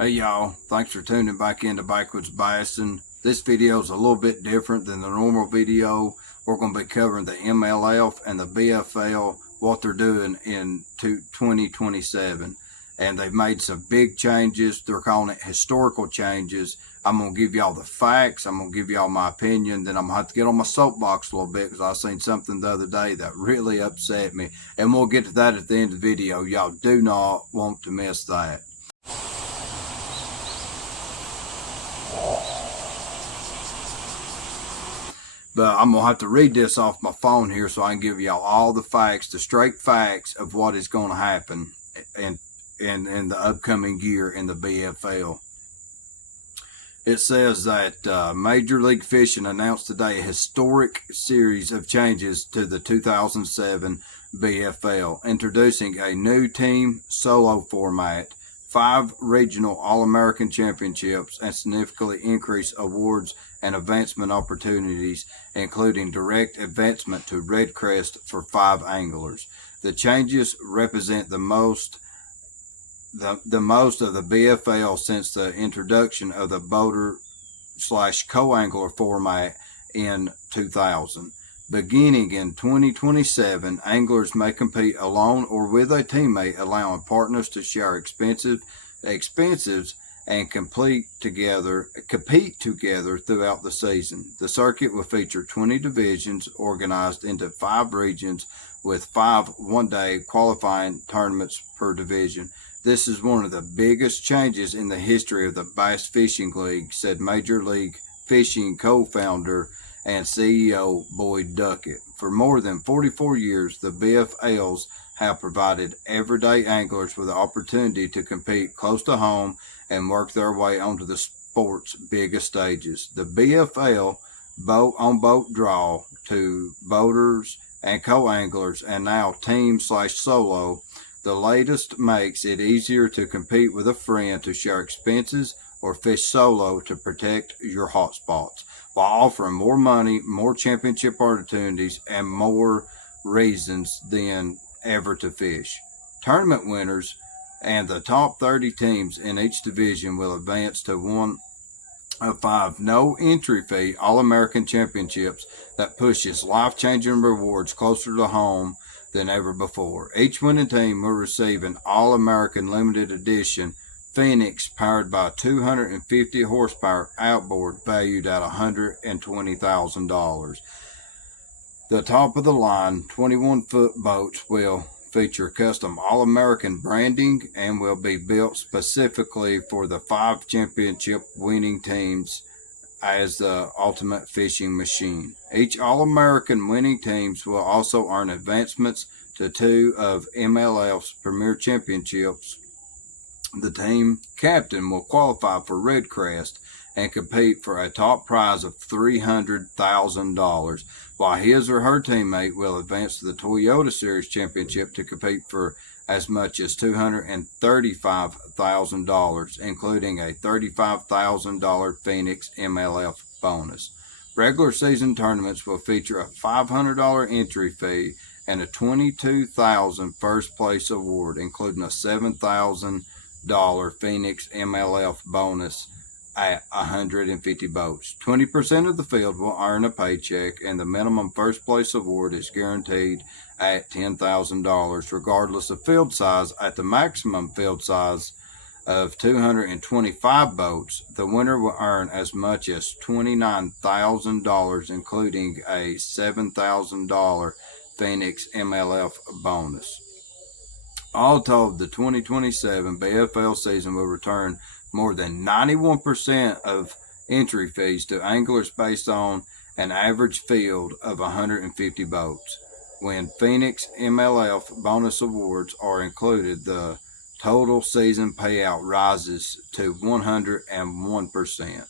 Hey y'all, thanks for tuning back into Backwoods Bassin. This video is a little bit different than the normal video. We're going to be covering the MLF and the BFL, what they're doing in 2027. And they've made some big changes. They're calling it historical changes. I'm going to give y'all the facts. I'm going to give y'all my opinion. Then I'm going to have to get on my soapbox a little bit because I seen something the other day that really upset me. And we'll get to that at the end of the video. Y'all do not want to miss that. But I'm going to have to read this off my phone here so I can give y'all all the facts, the straight facts of what is going to happen in the upcoming year in the BFL. It says that Major League Fishing announced today a historic series of changes to the 2007 BFL, introducing a new team solo format, 5 regional All-American championships, and significantly increased awards and advancement opportunities, including direct advancement to Red Crest for 5 anglers. The changes represent the most of the BFL since the introduction of the boater/co-angler format in 2000. Beginning in 2027, anglers may compete alone or with a teammate, allowing partners to share expenses and compete together throughout the season. The circuit will feature 20 divisions organized into 5 regions with 5 one-day qualifying tournaments per division. This is one of the biggest changes in the history of the Bass Fishing League, said Major League Fishing co-founder and CEO Boyd Duckett. For more than 44 years, the BFLs have provided everyday anglers with the opportunity to compete close to home and work their way onto the sport's biggest stages. The BFL boat-on-boat draw to boaters and co-anglers, and now team/solo. The latest makes it easier to compete with a friend, to share expenses, or fish solo to protect your hotspots, while offering more money, more championship opportunities, and more reasons than ever to fish. Tournament winners and the top 30 teams in each division will advance to one of 5 no entry fee All-American championships that pushes life-changing rewards closer to home than ever before. Each winning team will receive an All-American limited edition Phoenix powered by 250 horsepower outboard valued at $120,000. The top of the line 21-foot boats will feature custom All-American branding and will be built specifically for the 5 championship winning teams as the ultimate fishing machine. Each All-American winning teams will also earn advancements to 2 of MLF's premier championships. The team captain will qualify for Red Crest and compete for a top prize of $300,000, while his or her teammate will advance to the Toyota Series Championship to compete for as much as $235,000, including a $35,000 Phoenix MLF bonus. Regular season tournaments will feature a $500 entry fee and a $22,000 first place award, including a $7,000 Phoenix MLF bonus at 150 boats. 20% of the field will earn a paycheck, and the minimum first place award is guaranteed at $10,000 regardless of field size. At the maximum field size of 225 boats, the winner will earn as much as $29,000, including a $7,000 Phoenix MLF bonus. All told, the 2027 BFL season will return more than 91% of entry fees to anglers based on an average field of 150 boats. When Phoenix MLF bonus awards are included, the total season payout rises to 101%.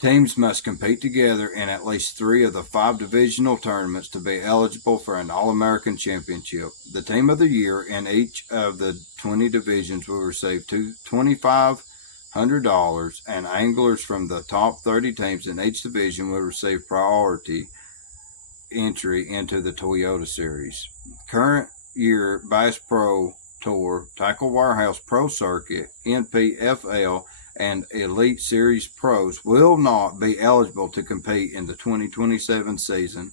Teams must compete together in at least 3 of the 5 divisional tournaments to be eligible for an All-American championship. The team of the year in each of the 20 divisions will receive $2,500, and anglers from the top 30 teams in each division will receive priority entry into the Toyota Series. Current year Bass Pro Tour, Tackle Warehouse Pro Circuit, NPFL, and Elite Series pros will not be eligible to compete in the 2027 season.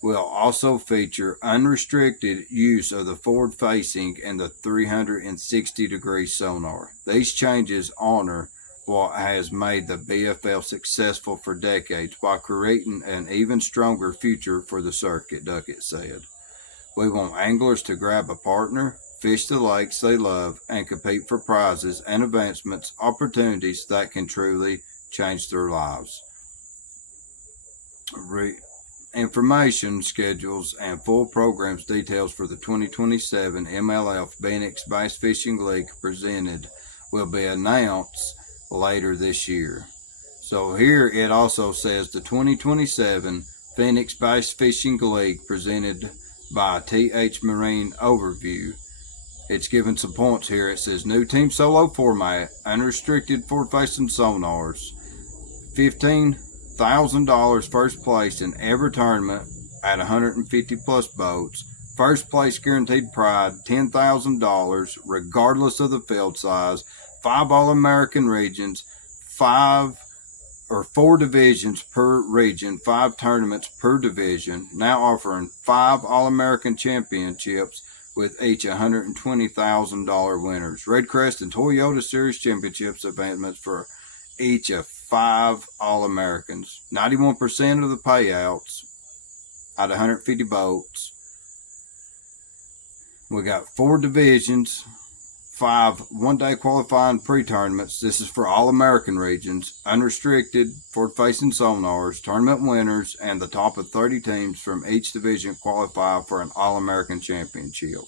Will also feature unrestricted use of the forward-facing and the 360-degree sonar. These changes honor what has made the BFL successful for decades while creating an even stronger future for the circuit, Duckett said. We want anglers to grab a partner, fish the lakes they love, and compete for prizes and advancements, opportunities that can truly change their lives. Information, schedules, and full programs details for the 2027 MLF Phoenix Bass Fishing League presented will be announced later this year. So here it also says the 2027 Phoenix Bass Fishing League presented by TH Marine Overview. It's given some points here. It says new team solo format, unrestricted forward-facing sonars, $15,000 first place in every tournament at 150 plus boats. First place guaranteed pride, $10,000 regardless of the field size. 5 All-American regions, 4 divisions per region, 5 tournaments per division. Now offering 5 All-American championships with each $120,000 winners. Red Crest and Toyota Series championships advancements for each of 5 All-Americans. 91% of the payouts out of 150 boats. We got 4 divisions, 5 one-day qualifying pre-tournaments. This is for All-American regions, unrestricted, forward-facing sonars, tournament winners, and the top of 30 teams from each division qualify for an All-American championship.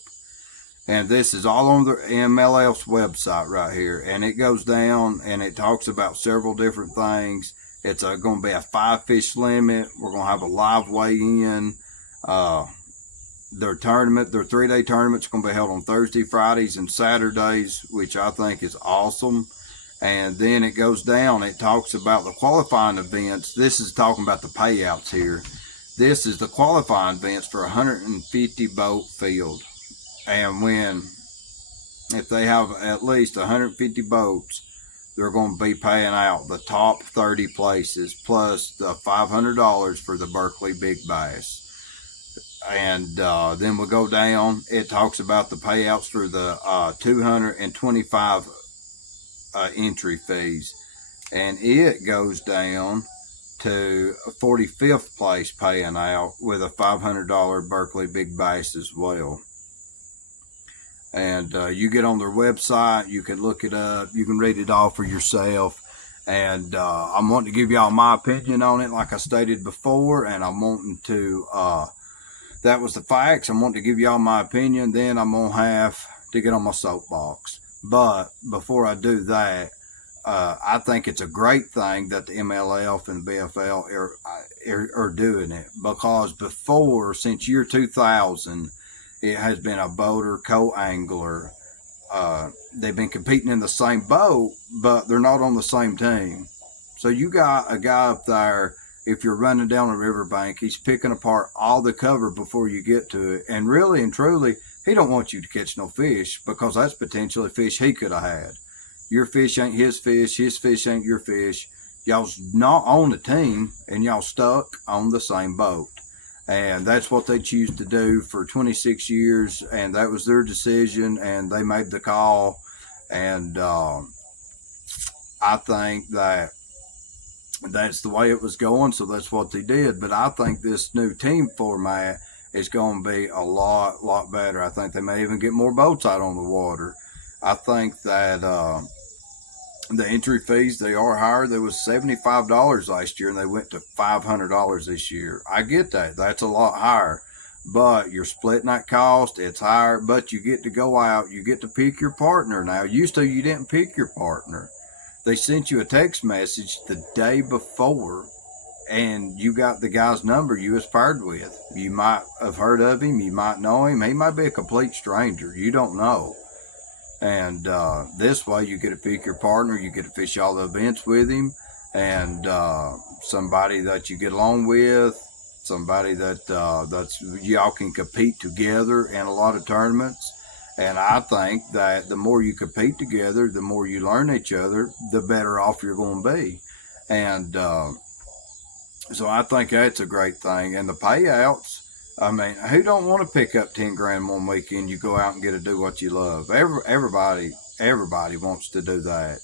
And this is all on the MLF's website right here. And it goes down and it talks about several different things. It's going to be a 5-fish limit. We're going to have a live weigh-in. Their 3-day tournament's going to be held on Thursday, Fridays, and Saturdays, which I think is awesome. And then it goes down. It talks about the qualifying events. This is talking about the payouts here. This is the qualifying events for a 150 boat field. And if they have at least 150 boats, they're going to be paying out the top 30 places plus the $500 for the Berkeley Big Bass. And then we'll go down. It talks about the payouts for the 225 entry fees. And it goes down to 45th place paying out with a $500 Berkeley Big Bass as well. And you get on their website, you can look it up, you can read it all for yourself. And I'm wanting to give y'all my opinion on it, like I stated before, and I'm wanting to, that was the facts. I'm wanting to give y'all my opinion, then I'm going to have to get on my soapbox. But before I do that, I think it's a great thing that the MLF and the BFL are doing it, because before, since year 2000, it has been a boater, co-angler. They've been competing in the same boat, but they're not on the same team. So you got a guy up there, if you're running down a riverbank, he's picking apart all the cover before you get to it. And really and truly, he don't want you to catch no fish, because that's potentially fish he could have had. Your fish ain't his fish ain't your fish. Y'all's not on the team, and y'all stuck on the same boat. And that's what they choose to do for 26 years, and that was their decision, and they made the call. And I think that that's the way it was going, so that's what they did. But I think this new team format is going to be a lot better. I think they may even get more boats out on the water. I think that the entry fees, they are higher. There was $75 last year, and they went to $500 this year. I get that. That's a lot higher. But you're splitting that cost. It's higher, but you get to go out. You get to pick your partner now. Used to, you didn't pick your partner. They sent you a text message the day before, and you got the guy's number you was paired with. You might have heard of him. You might know him. He might be a complete stranger. You don't know. And this way, you get to pick your partner. You get to fish all the events with him, and somebody that you get along with, somebody that y'all can compete together in a lot of tournaments. And I think that the more you compete together, the more you learn each other, the better off you're going to be. And so I think that's a great thing. And the payouts, I mean, who don't want to pick up 10 grand one weekend? You go out and get to do what you love. Everybody wants to do that.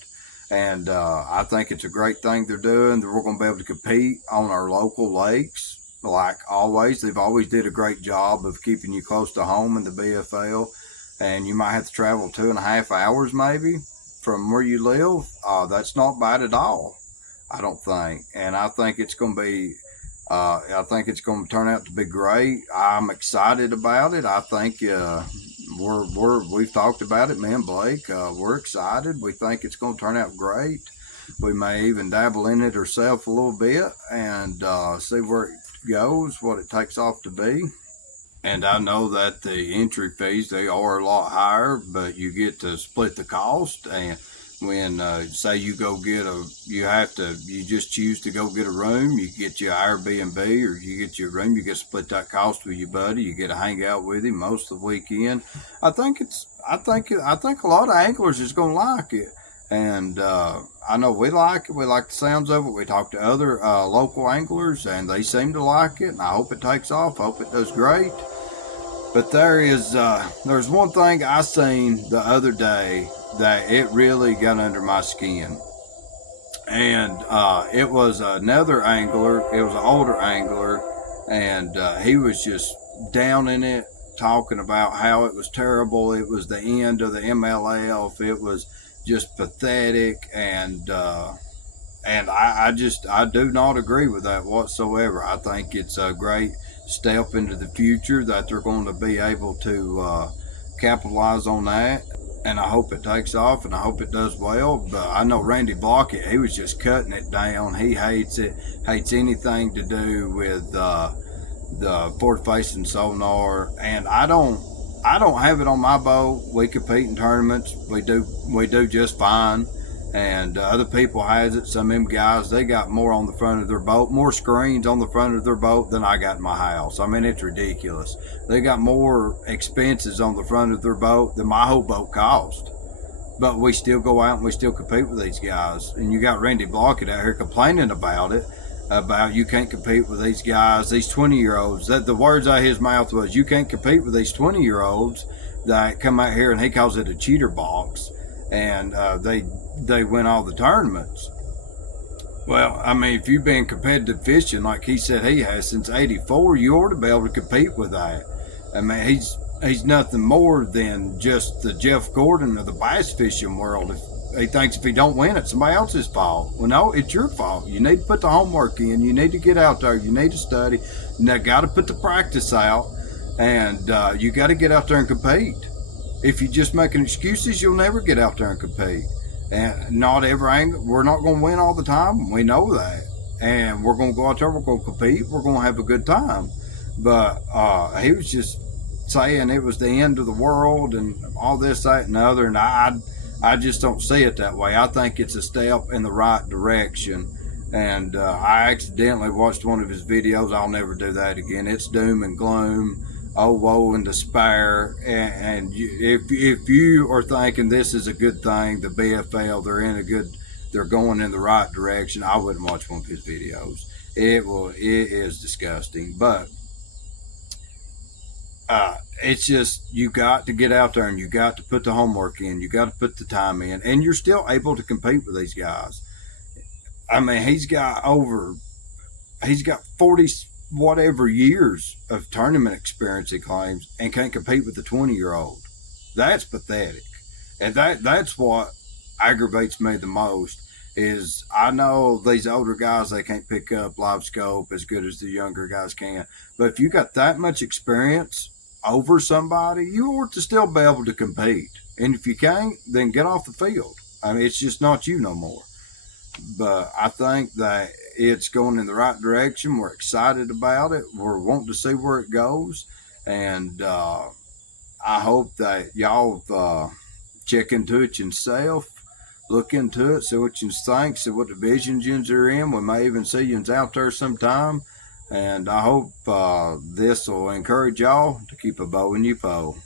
And I think it's a great thing they're doing. We're going to be able to compete on our local lakes. Like always, they've always did a great job of keeping you close to home in the BFL. And you might have to travel 2.5 hours maybe from where you live. That's not bad at all, I don't think. And I think it's going to be, I think it's going to turn out to be great. I'm excited about it. I think we've talked about it, me and Blake. We're excited. We think it's going to turn out great. We may even dabble in it ourselves a little bit and see where it goes, what it takes off to be. And I know that the entry fees, they are a lot higher, but you get to split the cost. And when say you go get you just choose to go get a room, you get your Airbnb or you get your room, you get to split that cost with your buddy, you get to hang out with him most of the weekend. I think a lot of anglers is going to like it. And I know we like it. We like the sounds of it. We talk to other local anglers, and they seem to like it. And I hope it takes off. I hope it does great. But there's one thing I seen the other day that it really got under my skin, and it was another angler. It was an older angler, and he was just down in it, talking about how it was terrible. It was the end of the MLF. It was just pathetic, and I do not agree with that whatsoever. I think it's a great step into the future that they're going to be able to capitalize on that. And I hope it takes off, and I hope it does well. But I know Randy Blockett, he was just cutting it down. He hates it, hates anything to do with the forward-facing sonar. And I don't have it on my boat. We compete in tournaments. We do just fine. And other people has it. Some of them guys, they got more on the front of their boat, more screens on the front of their boat than I got in my house. I mean, it's ridiculous. They got more expenses on the front of their boat than my whole boat cost. But we still go out and we still compete with these guys. And you got Randy Blockett out here complaining about it, about you can't compete with these guys, these 20-year-olds. That the words out of his mouth was, you can't compete with these 20-year-olds that come out here, and he calls it a cheater box. And they win all the tournaments. Well, I mean, if you've been competitive fishing like he said he has since '84, you ought to be able to compete with that. I mean, he's nothing more than just the Jeff Gordon of the bass fishing world. If he thinks if he don't win, it's somebody else's fault. Well, no, it's your fault. You need to put the homework in. You need to get out there. You need to study. You got to put the practice out, and you got to get out there and compete. If you're just making excuses, you'll never get out there and compete. And not every angle, we're not going to win all the time. We know that. And we're going to go out there, we're going to compete, we're going to have a good time. But he was just saying it was the end of the world and all this, that, and the other. And I just don't see it that way. I think it's a step in the right direction. And I accidentally watched one of his videos. I'll never do that again. It's doom and gloom. Oh, woe and despair. And if you are thinking this is a good thing, the BFL, they're going in the right direction, I wouldn't watch one of his videos. It is disgusting. But it's just, you got to get out there and you got to put the homework in. You got to put the time in, and you're still able to compete with these guys. I mean, he's got 40 whatever years of tournament experience, he claims, and can't compete with the 20-year-old. That's pathetic. And that's what aggravates me the most is I know these older guys, they can't pick up live scope as good as the younger guys can. But if you got that much experience over somebody, you ought to still be able to compete. And if you can't, then get off the field. I mean, it's just not you no more. But I think that it's going in the right direction. We're excited about it. We're wanting to see where it goes. And I hope that y'all check into it yourself, look into it, see what you think, see what divisions you're in. We may even see you out there sometime. And I hope this will encourage y'all to keep a bow in your pole.